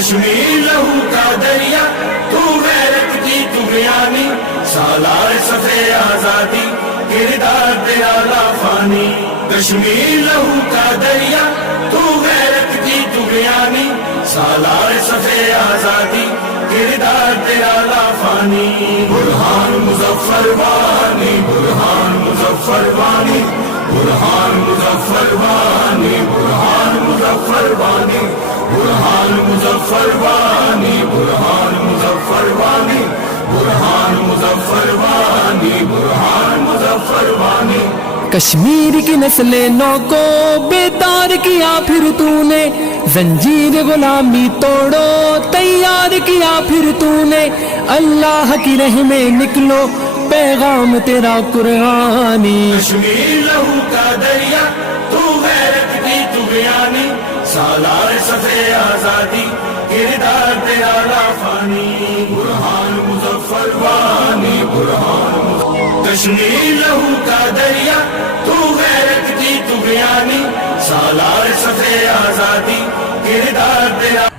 کشمیر لہو کا دریا تو غیرت کی تو بیانی سالار صفحے آزادی کردار تیرا لافانی کشمیر لہو کا دریا تو غیرت کی تو بیانی سالار صفحے آزادی کردار تیرا لافانی برہان مظفر بانی برہان مظفر بانی برہان مظفر بانی برہان مظفر بانی برہان مظفر بانی برہان مظفر بانی برہان مظفر بانی برہان مظفر بانی کشمیر کی نسل نو کو بیدار کیا پھر تو نے زنجیر غلامی توڑو تیار کیا پھر تو نے اللہ کی راہ میں نکلو پیغام تیرا قرآنی کشمیر لہو کا دریا تو غیرت کی تو بیانی سالار صفحے آزادی کردار تیرا لافانی برہان مظفر بانی برہان کشمیر لہو کا دریا تو غیرت کی تو بیانی سالار صفحے آزادی کردار تیرا